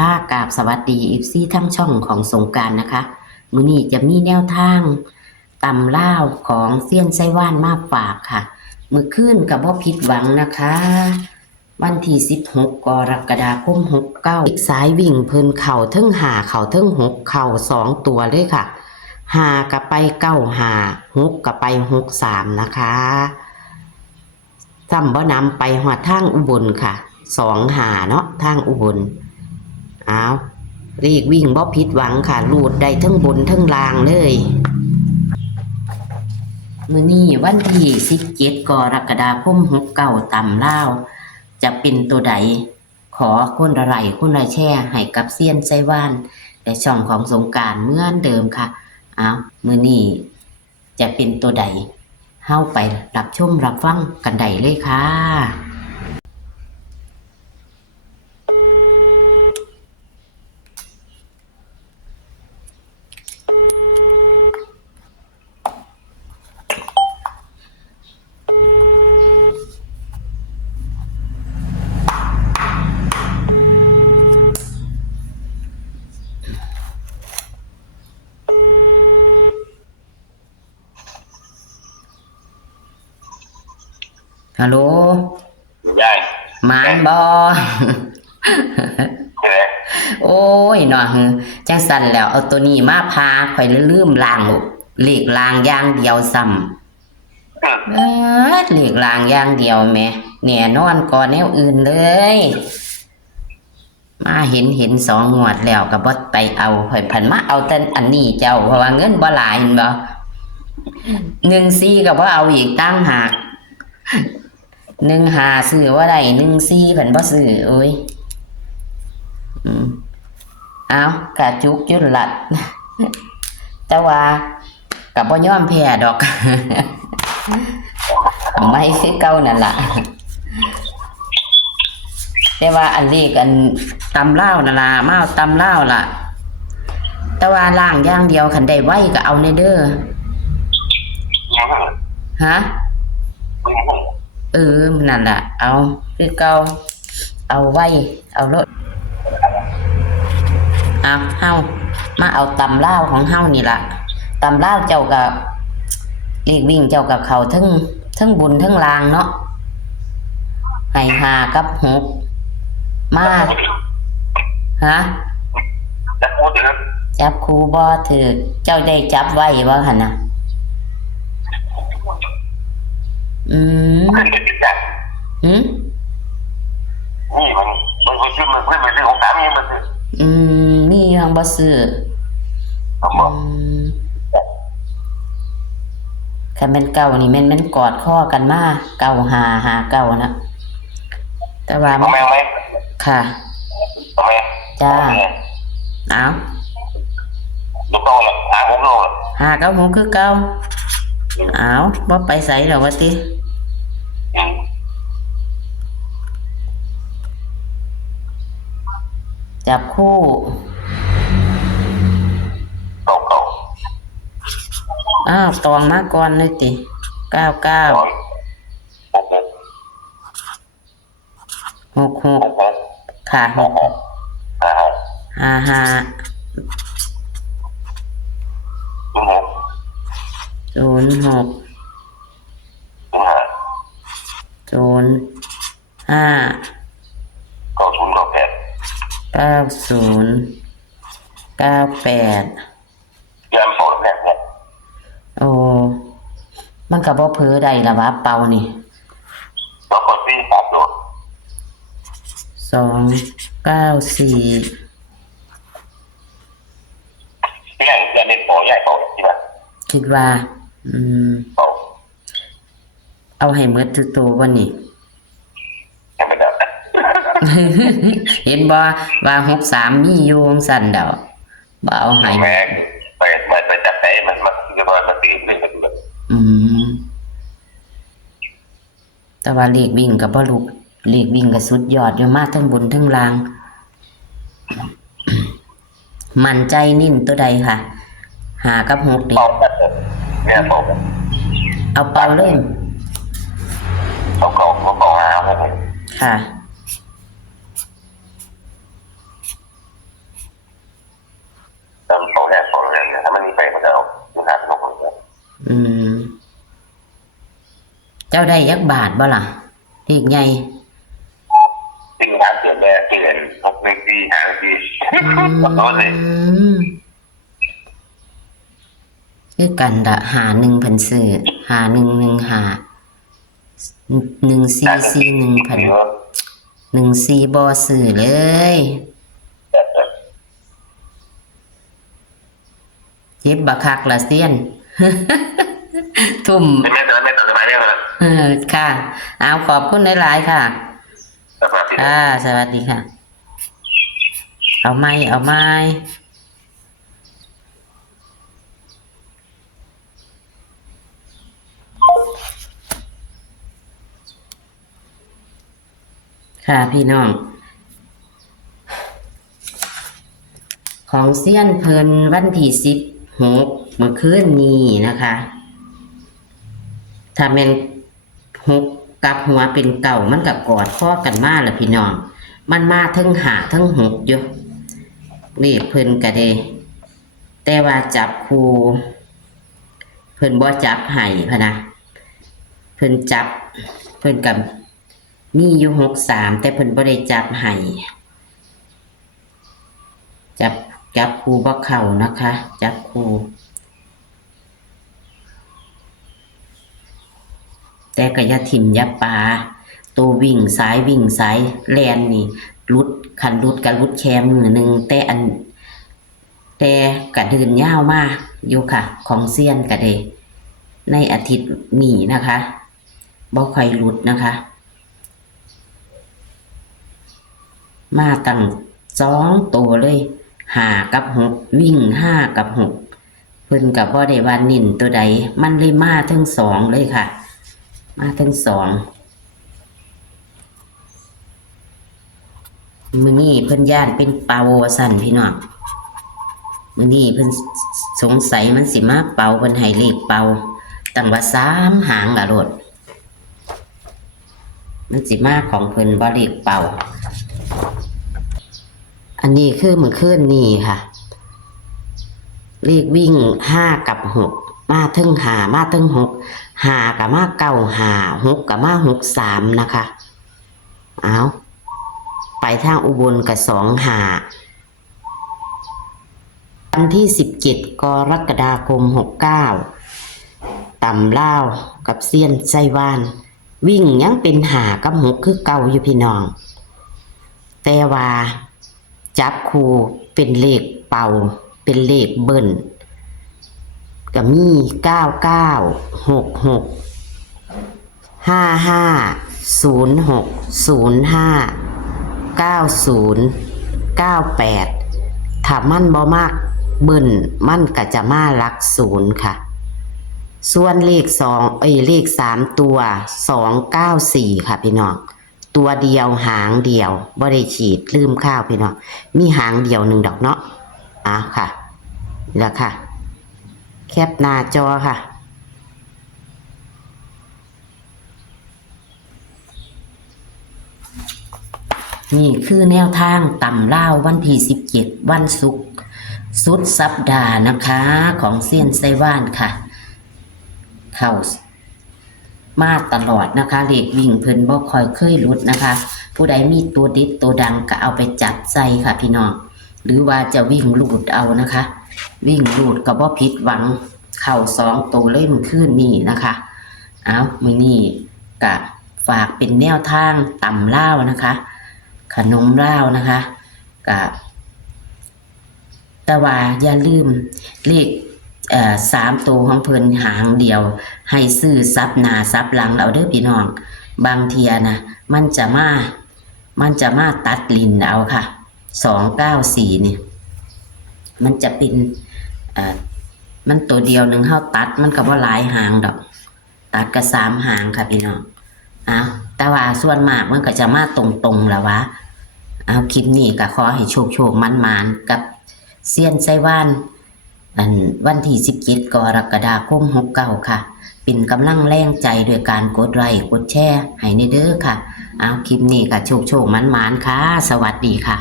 ค่ะกราบสวัสดีFCทั้งช่องของสงกรานต์นะคะมื้อนี้จะมีแนวทางตำลาวของเซียนไส้ว่านมาฝากค่ะมื้อคืนก็บ่ผิดหวังนะคะ วันที่16กรกฎาคม69อีกสายวิ่งเพิ่นเข้าเทิง5เข้าเทิง6เข้า2ตัวเลยค่ะ5ก็ไป95 6ก็ไป63นะคะซ้ำบ่นำไปฮอดทางอุบลค่ะ25เนาะทางอุบลอ้าวเรียกวิ่งบ่ผิดหวังค่ะลูดได้ทั้งบนทั้งล่างเลยมื้อนี้วันที่17กรกฎาคม69ตำลาวจะเป็นตัวใดขอคนละไลค์คนละแชร์ให้กับเซียนไส้ว่านและช่องของสงกรานต์เหมือนเดิมค่ะอ้าวมื้อนี้จะเป็นตัวใดเฮาไปรับชมรับฟังกันได้เลยค่ะฮัลโหลยายหมานบ่ โอ้ยเนาะจังสั่นแล้วเอาตัวนี้มาพาข่อยลืมล้างเลขล้างอย่างเดียวซ้ำเลขล้างอย่างเดียวแหม่แน่นอนก่อนแนวอื่นเลย มาเห็น2 งวดแล้วก็บ่ไปเอาข่อยพันมาเอาแต่อันนี้เจ้าเพราะว่าเงินบ่หลายเห็นบ่14ก็บ่เอาอีกตั้งหาก15ซื้อบ่ได้14เพิ่นบ่ซื้อโอ้ยเอากะจุกจุดลัด แต่ว่ากับบ่ยอมแพ้ดอก ไม่คือเก่านั่นล่ะ แต่ว่าอันเลขอันตำลาวนั่นล่ะมาเอาตำลาวล่ะ แต่ว่าล่างอย่างเดียวคันได้ไว้ก็เอาในเด้อฮะนั่นล่ะเอาคือเก่าเอาไว้เอารถเอาเฮามาเอาตำลาวของเฮานี่ล่ะตำลาวเจ้ากับเลขวิ่งเจ้ากับเขาทั้งบุญทั้งลางเนาะให้5กับ6มาฮะจับครูบ่ถือเจ้าได้จับไว้บ่หั่นน่ะหืมนี่มันชื่อมันเรื่องของสามีมันนี่ยังบ่ซื้อคันแม่นเก่านี่แม่นกอดข้อกันมา9559นะแต่ว่าค่ะจ้าเอาลูกต้อง5กับ6คือเก่าเอาบ่ไปไสดอกว่าติจับคู่ตองมาก่อนเลยติ99 66ค่ะ55 06 05 90 98โอ้มันก็บ่เพ้อได้ล่ะวะเป่านี่294คิดว่าเอาให้หมดทุกตัววันนี้ เห็นบ่ว่า63มีอยู่จังซั่นดอกบ่เอาให้ไปจับใจมันจะมันตีเรื่องแต่ว่าเลขวิ่งก็บ่ลุกเลขวิ่งก็สุดยอดอยู่มาทั้งบนทั้งล่าง มั่นใจนิ่นตัวใดค่ะ5กับ6นี่เนี่ยเอาเป่าเลยเขา5ค่ะ อืม เจ้าได้ยักบาทบ่ล่ะอีกไง สิ่งหาเสียแม่เปลี่ยน6 ปีหาปีขอเลย คือกันละหาหนึ่งพันซื้อหาหนึ่งหนึ่งหา1 4 4 1 พัน1 4บ่ซื้อเลยเจ็บบักคักละเซียน ทุ่ม ไม่ตอนไหนเนี่ยครับ ค่ะ เอาขอบคุณหลายๆค่ะ สวัสดี สวัสดีค่ะ เอาไม้ค่ะพี่น้อง ของเซียนเพลินวันที่16เมื่อคืนนี้นะคะ ถ้าแม่น6กับหัวเป็นเก่ามันกับกอดข้อกันมาล่ะพี่น้อง มันมาทั้งหาทั้ง6อยู่เลขเพิ่นก็เด้แต่ว่าจับคู่เพิ่นบ่จับให้พะนะเพิ่นจับเพิ่นกับมีอยู่63แต่เพิ่นบ่ได้จับให้จับคู่บ่เข้านะคะ จับคู่แต่ก็อย่าถิ่มอย่าปาตัววิ่งซ้ายแล่นนี่รุดคันรุดก็รุดแค่มือหนึงแต่ก็เดินยาวมากอยู่ค่ะ ของเซียนก็ได้ในอาทิตย์นี้นะคะบ่ค่อยรุดนะคะ มาตั้ง2ตัวเลย5กับ6วิ่ง5กับ6เพิ่นก็บ่ได้ว่านิ่นตัวใดมันเลยมาทั้ง2เลยค่ะ มาทั้ง2มื้อนี้เพิ่นย่านเป็นเป่าว่าซั่นพี่น้องมื้อนี้เพิ่นสงสัยมันสิมาเป่าเพิ่นให้เลขเป่าตั้งว่า3หางล่ะโลดมันสิมาของเพิ่นบ่เลขเป่าอันนี้คือมื้อคืนนี้ค่ะเลขวิ่ง5กับ6มาถึง5มาถึง6 5ก็มา9 5 6ก็มา6 3นะคะเอาไปทางอุบลกับ2 5วันที่17กรกฎาคม69ตำลาวกับเซียนไส้ว่านวิ่งยังเป็น5กับ6คือเก่าอยู่พี่น้องแต่ว่าจับคู่เป็นเลขเป่าเป็นเลขเบิ้ลก็มี99 66 55 06 05 90 98ถ้ามันบ่มากเบิ้ลมันก็จะมาหลัก0ค่ะส่วนเลขเลข3ตัว294ค่ะพี่น้องตัวเดียวหางเดียวบ่ได้ฉีดลืมข้าวพี่น้องมีหางเดียว1ดอกเนาะค่ะแล้วค่ะแคปหน้าจอค่ะนี่คือแนวทางตำล่าววันที่17วันศุกร์สุดสัปดาห์นะคะของเซียนไซว่านค่ะเข้ามาตลอดนะคะเลขวิ่งเพิ่นบ่ค่อยเคยหลุดนะคะ ผู้ใดมีตัวดิบตัวดังก็เอาไปจับใส่ค่ะพี่น้องหรือว่าจะวิ่งลูดเอานะคะวิ่งลูดก็บ่ผิดหวังเข้า2ตัวเลยมื้อคืนนี้นะคะเอามื้อนี้ก็ฝากเป็นแนวทางตำลาวนะคะขนมลาวนะคะก็แต่ว่าอย่าลืมเลข3ตัวของเพิ่นหางเดียวให้ซื้อซับหน้าซับหลังเอาเด้อพี่น้องบางเทียนะมันจะมาตัดลิ้นเอาค่ะ294นี่มันจะเป็นมันตัวเดียวหนึ่งเฮาตัดมันก็บ่หลายหางดอกตัดก็3หางค่ะพี่น้องแต่ว่าส่วนมากมันก็จะมาตรงๆแล้ววะคลิปนี้ก็ขอให้โชคมันๆกับเซียนไส้ว่านวันที่17กรกฎาคม69ค่ะเป็นกำลังแรงใจโดยการกดไลค์กดแชร์ให้ในเด้อค่ะคลิปนี้ก็โชคมันๆค่ะสวัสดีค่ะ